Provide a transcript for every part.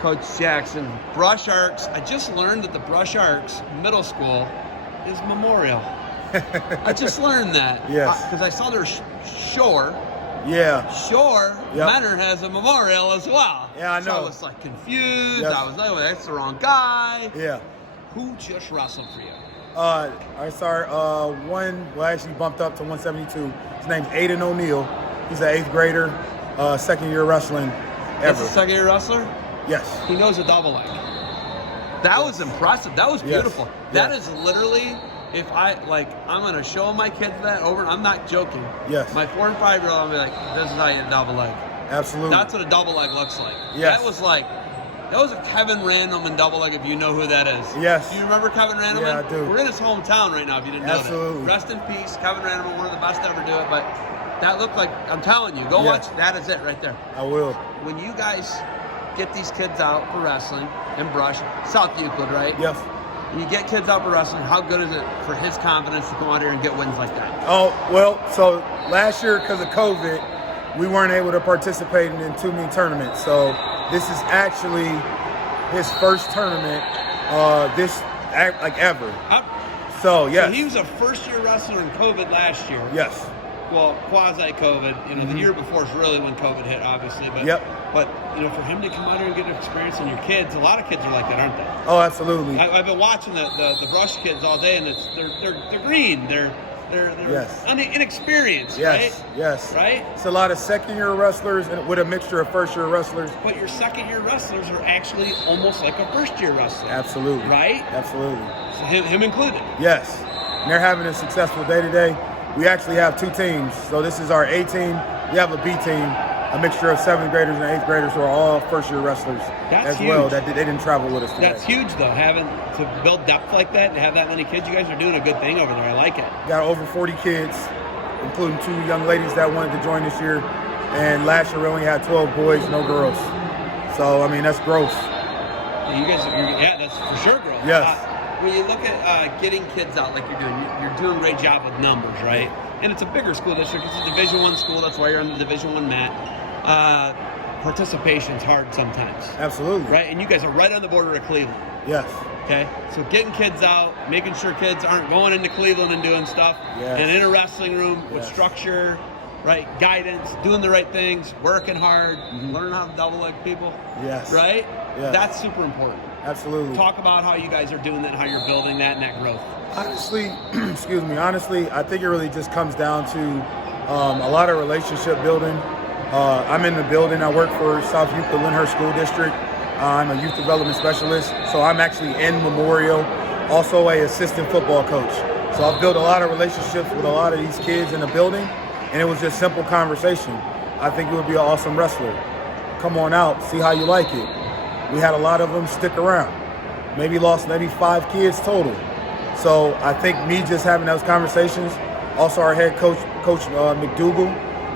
Coach Jackson, Brush Arcs. I just learned that the Brush Arcs Middle School is Memorial. I just learned that. Yes. Because I saw their Shore. Yeah. Shore, Yep. Menor has a memorial as well. Yeah, I know. So I was like confused. Yes. I was like, oh, that's the wrong guy. Yeah. Who just wrestled for you? I saw one, well, actually bumped up to 172. His name's Aiden O'Neill. He's an 8th grader, second year wrestling That's ever. a second year wrestler? Yes. He knows a double leg. That was impressive. That was beautiful. Yes. That Yes. is literally, if I'm going to show my kids that over, I'm not joking. Yes. My 4 and 5 year old, I'm like, this is how you double leg. Absolutely. That's what a double leg looks like. Yes. That was a Kevin Random in double leg, if you know who that is. Yes. Do you remember Kevin Random? Yeah, I do. We're in his hometown right now, if you didn't know Absolutely. that. Rest in peace, Kevin Random, one of the best to ever do it. But that looked like, I'm telling you, go Yes. watch. That is it right there. I will. When you guys get these kids out for wrestling and Brush, South Euclid, right? Yes. You get kids out for wrestling, how good is it for his confidence to come out here and get wins like that? Oh, well, so last year, because of COVID, we weren't able to participate in too many tournaments. So this is actually his first tournament ever. So, yes. So he was a first-year wrestler in COVID last year. Yes. Well, quasi-COVID. The year before is really when COVID hit, obviously. But, Yep. But, for him to come out here and get experience on your kids, a lot of kids are like that, aren't they? Oh, absolutely. I've been watching the Brush kids all day, and they're green. They're Yes. inexperienced, Yes, right? yes. Right? It's a lot of second-year wrestlers and with a mixture of first-year wrestlers. But your second-year wrestlers are actually almost like a first-year wrestler. Absolutely. Right? Absolutely. So him included. Yes. And they're having a successful day-to-day. We actually have 2 teams. So this is our A team. We have a B team, a mixture of 7th graders and 8th graders who are all first-year wrestlers That's well. huge. That they didn't travel with us today. That's huge, though, having to build depth like that, to have that many kids. You guys are doing a good thing over there. I like it. Got over 40 kids, including 2 young ladies that wanted to join this year. And last year we only had 12 boys, no girls. So, I mean, that's growth. That's for sure growth. Yes. When you look at getting kids out like you're doing a great job with numbers, right? And it's a bigger school district. It's a Division I school. That's why you're on the Division I mat. Participation's hard sometimes. Absolutely. Right? And you guys are right on the border of Cleveland. Yes. Okay? So getting kids out, making sure kids aren't going into Cleveland and doing stuff. Yes. And in a wrestling room with Yes. structure, right? Guidance, doing the right things, working hard, learning how to double leg people. Yes. Right? Yes. That's super important. Absolutely. Talk about how you guys are doing that, how you're building that and that growth. Honestly, honestly, I think it really just comes down to a lot of relationship building. I'm in the building. I work for South Euclid Lyndhurst School District. I'm a youth development specialist, so I'm actually in Memorial, also a assistant football coach. So I've built a lot of relationships with a lot of these kids in the building, and it was just simple conversation. I think you would be an awesome wrestler. Come on out, see how you like it. We had a lot of them stick around. Maybe lost 5 kids total. So I think me just having those conversations, also our head coach, Coach McDougal,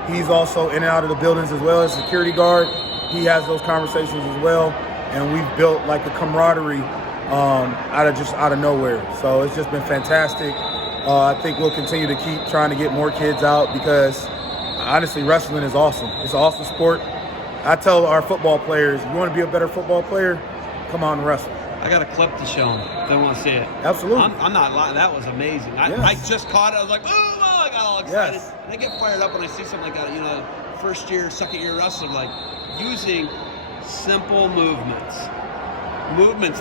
he's also in and out of the buildings as well as security guard. He has those conversations as well. And we've built like a camaraderie out of nowhere. So it's just been fantastic. I think we'll continue to keep trying to get more kids out because honestly, wrestling is awesome. It's an awesome sport. I tell our football players, if you want to be a better football player, come on and wrestle. I got a clip to show them. They want to see it. Absolutely. I'm not lying. That was amazing. I just caught it. I was like, oh, I got all excited. Yes. And I get fired up when I see something like that, first year, second year wrestler, like using simple movements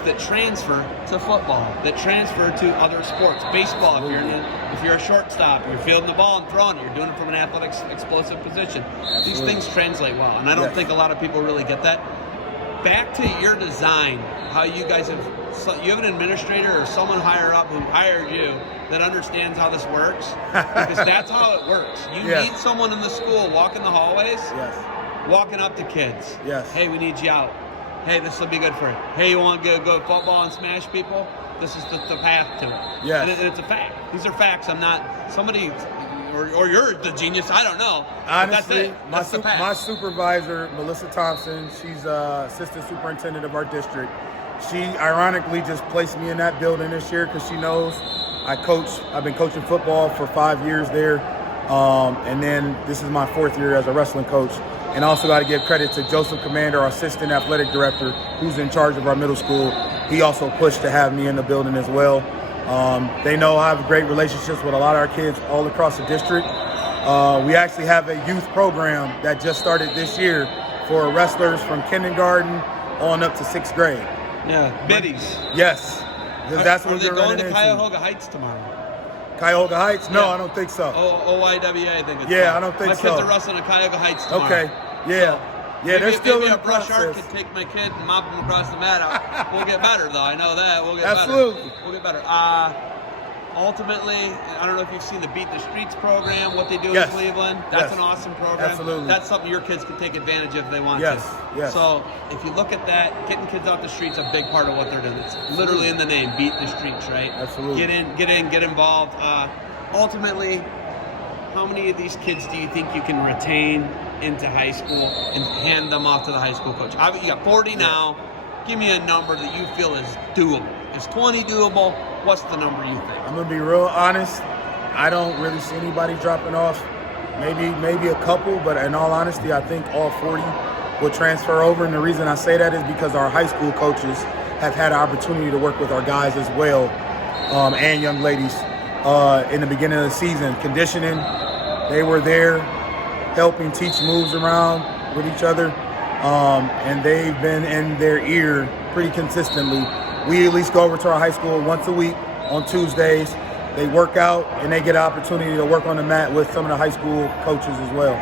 that transfer to football, that transfer to other sports. Baseball, if you're a shortstop, you're fielding the ball and throwing it, you're doing it from an athletic, explosive position. Absolutely. These things translate well, and I don't think a lot of people really get that. Back to your design, how you guys you have an administrator or someone higher up who hired you that understands how this works, because that's how it works. You need someone in the school walking the hallways, walking up to kids. Yes. Hey, we need you out. Hey, this will be good for you. Hey, you want to go football and smash people? This is the path to it. Yes. And it's a fact. These are facts. I'm not somebody, or you're the genius. I don't know. Honestly, that's it. my supervisor, Melissa Thompson, she's assistant superintendent of our district. She ironically just placed me in that building this year because she knows I've been coaching football for 5 years there. And then this is my 4th year as a wrestling coach. And also got to give credit to Joseph Commander, our assistant athletic director, who's in charge of our middle school. He also pushed to have me in the building as well. They know I have great relationships with a lot of our kids all across the district. We actually have a youth program that just started this year for wrestlers from kindergarten on up to 6th grade. Yeah, biddies. Yes. That's what Are they we're going running to into. Cuyahoga Heights tomorrow? Cuyahoga Heights? No, Yeah. I don't think so. OIWA, I think it's Yeah, called. I don't think my so. kids are wrestling at Cuyahoga Heights tomorrow. Okay. Yeah. Yeah, they're still maybe in a the brush art process. could take my kid and mop him across the mat out. We'll get better, though. I know that. We'll get Absolutely. better. We'll get better. Ultimately, I don't know if you've seen the Beat the Streets program, what they do Yes. in Cleveland. That's Yes. an awesome program. Absolutely. That's something your kids can take advantage of if they want Yes. to. Yes. So if you look at that, getting kids off the streets is a big part of what they're doing. It's literally in the name, Beat the Streets, right? Absolutely. Get involved. Ultimately, how many of these kids do you think you can retain into high school and hand them off to the high school coach? You got 40 now. Give me a number that you feel is doable. Is 20 doable? What's the number you think? I'm gonna be real honest. I don't really see anybody dropping off. Maybe a couple, but in all honesty, I think all 40 will transfer over. And the reason I say that is because our high school coaches have had an opportunity to work with our guys as well, and young ladies in the beginning of the season. Conditioning, they were there helping teach moves around with each other, and they've been in their ear pretty consistently. We at least go over to our high school once a week on Tuesdays. They work out and they get an opportunity to work on the mat with some of the high school coaches as well,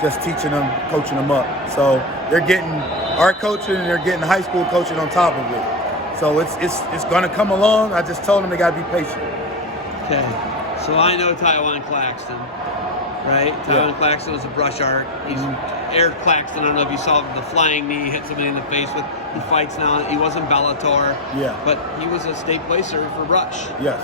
just teaching them, coaching them up. So they're getting our coaching and they're getting high school coaching on top of it. So it's going to come along. I just told them they got to be patient. Okay, so I know Taiwan Claxton, right? Taiwan Claxton was a brush art. He's Eric Claxton. I don't know if you saw the flying knee, hit somebody in the face with. He fights now. He wasn't Bellator. Yeah. But he was a state placer for Rush. Yes.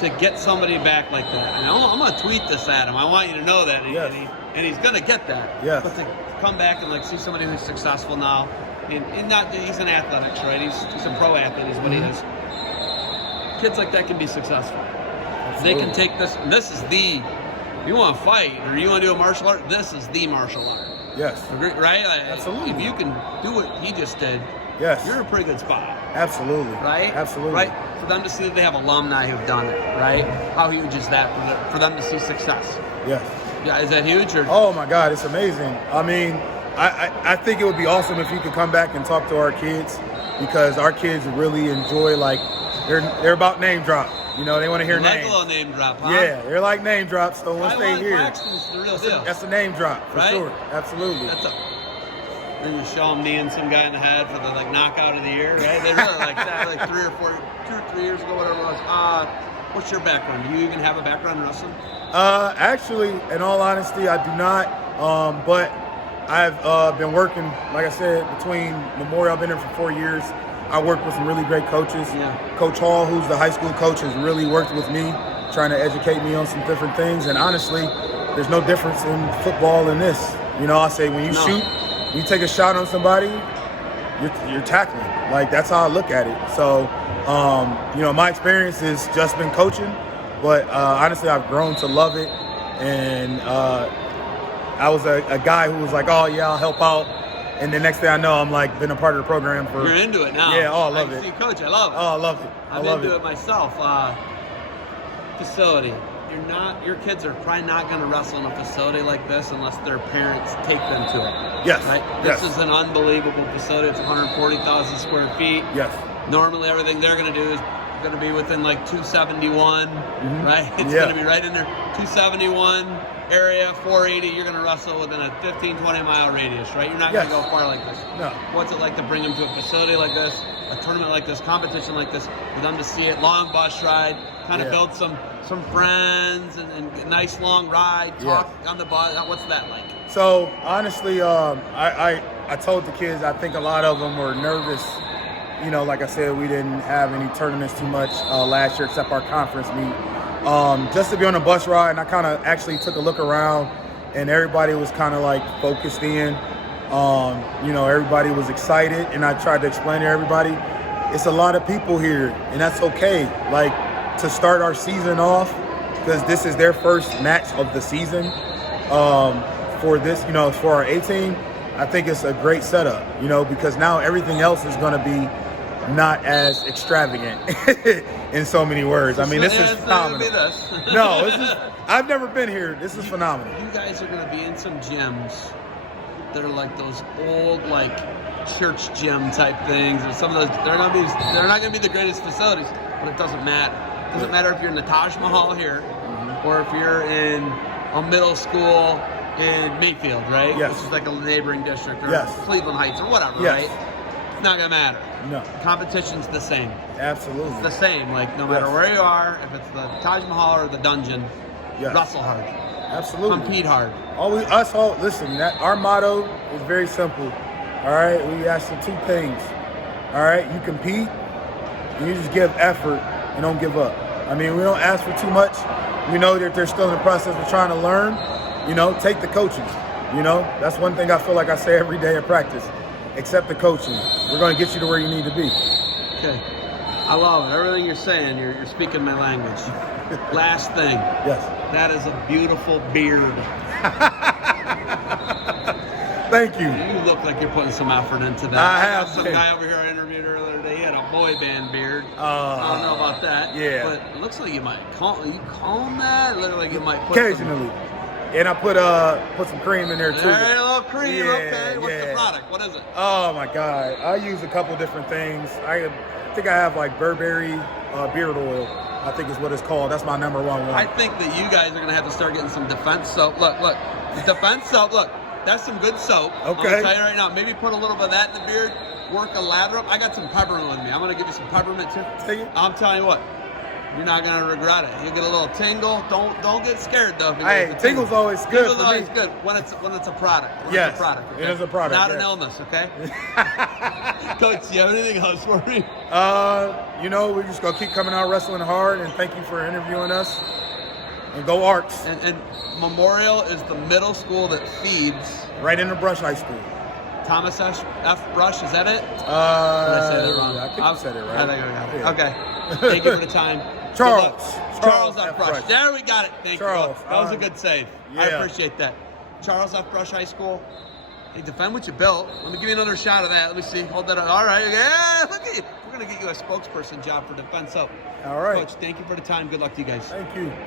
To get somebody back like that, and I'm gonna tweet this at him. I want you to know that, and he's gonna get that. Yes. But to come back and like see somebody who's successful now, and not he's in athletics, right? He's a pro athlete, is what he is. Kids like that can be successful. Absolutely. They can take this. This is the. You want to fight or you want to do a martial art? This is the martial art. Yes. Agree, right? Like, Absolutely. If you can do what he just did, Yes. you're in a pretty good spot. Absolutely. Right? Absolutely. Right? For them to see that they have alumni who've done it, right? How huge is that for them to see success? Yes. Yeah, is that huge? Or Oh my God, it's amazing. I mean, I think it would be awesome if you could come back and talk to our kids, because our kids really enjoy, like, they're about name drop. You know, they want to hear like names. a little name drop, huh? Yeah, they're like name drops. So once they Taiwan hear, Claxton's the real deal. that's a name drop for Right? sure. Absolutely. Then you show them kneeing some guy in the head for the like knockout of the year, right? They really like that, like 2 or 3 years ago, whatever it was. What's your background? Do you even have a background in wrestling? Actually, in all honesty, I do not. But I've been working, like I said, between Memorial. I've been there for 4 years. I worked with some really great coaches. Yeah. Coach Hall, who's the high school coach, has really worked with me, trying to educate me on some different things. And honestly, there's no difference in football and this. You know, I say when you shoot, you take a shot on somebody, you're tackling. Like, that's how I look at it. So, you know, my experience has just been coaching, but honestly, I've grown to love it. And I was a guy who was like, oh, yeah, I'll help out. And the next thing I know, I'm like been a part of the program for. You're into it now. Yeah, I love it. See, Coach, I love it. Oh, I love it. I'm into it myself. Facility. Your kids are probably not going to wrestle in a facility like this unless their parents take them to it. Yes. Right? Yes. This is an unbelievable facility. It's 140,000 square feet. Yes. Normally, everything they're going to do is going to be within like 271, right? It's Yeah. going to be right in there. 271 area, 480. You're going to wrestle within a 15, 20-mile radius, right? You're not going to Yes. go far like this. No. What's it like to bring them to a facility like this, a tournament like this, competition like this, for them to see it, long bus ride, kind of build some friends and nice long ride, talk on the bus. What's that like? So honestly, I told the kids, I think a lot of them were nervous. You know, like I said, we didn't have any tournaments too much last year except our conference meet. Just to be on a bus ride, and I kind of actually took a look around, and everybody was kind of like focused in. You know, everybody was excited, and I tried to explain to everybody, it's a lot of people here, and that's okay. Like, to start our season off, because this is their first match of the season for this, you know, for our A team. I think it's a great setup, you know, because now everything else is going to be not as extravagant in so many words. I mean, this is phenomenal. No, this is, I've never been here. This is phenomenal. You guys are going to be in some gyms that are like those old, like, church gym type things, or some of those. They're not going to be the greatest facilities, but it doesn't matter. It doesn't matter if you're in the Taj Mahal here, or if you're in a middle school in Mayfield, right? Yes. Which is like a neighboring district, or Yes. Cleveland Heights, or whatever, Yes. right? It's not going to matter. No. Competition's the same. Absolutely. It's the same. Like, no matter Yes. where you are, if it's the Taj Mahal or the dungeon, Yes. wrestle hard. Absolutely. Compete hard. Listen, our motto is very simple. All right, we ask for two things. All right, you compete, and you just give effort and don't give up. I mean, we don't ask for too much. We know that they're still in the process of trying to learn. You know, take the coaching. You know, that's one thing I feel like I say every day in practice. Accept the coaching. We're going to get you to where you need to be. Okay. I love it. Everything you're saying, you're speaking my language. Last thing. Yes. That is a beautiful beard. Thank you. You look like you're putting some effort into that. I have Some been. guy over here I interviewed earlier today, he had a boy band beard. I don't know about that. Yeah. But it looks like you might comb that. It looks like you might put Occasionally. And I put some cream in there too. All right, a little cream. Yeah, Okay. What's the yeah. product? What is it? Oh my God. I use a couple different things. I think I have like Burberry beard oil, I think is what it's called. That's my number one. I think that you guys are going to have to start getting some defense soap. Look. The defense soap, look. That's some good soap. Okay. I'm going to tell you right now. Maybe put a little bit of that in the beard. Work a lather up. I got some peppermint with me. I'm going to give you some peppermint too. Take it. I'm telling you what. You're not going to regret it. You'll get a little tingle. Don't get scared though. If you Hey, get the tingle's always good Tingle's for always me. good when it's a product. When Yes, it's a product. Okay? it is a product, Not an yes. illness, okay? Coach, do you have anything else for me? You know, we're just gonna keep coming out wrestling hard, and thank you for interviewing us. And go Arcs. And Memorial is the middle school that feeds Right in the Brush High School. Thomas F. Brush. Is that it? Did I say that wrong? I think you said it right. I think I got it. Yeah. Okay. Thank you for the time. Charles F. F. Brush. Brush. There we got it. Thank Charles, you. That was a good save. I yeah. appreciate that. Charles F. Brush High School. Hey, defend what you built. Let me give you another shot of that. Let me see. Hold that up. All right. Yeah, look at you. We're going to get you a spokesperson job for Defense Up. All right. Coach, thank you for the time. Good luck to you guys. Thank you.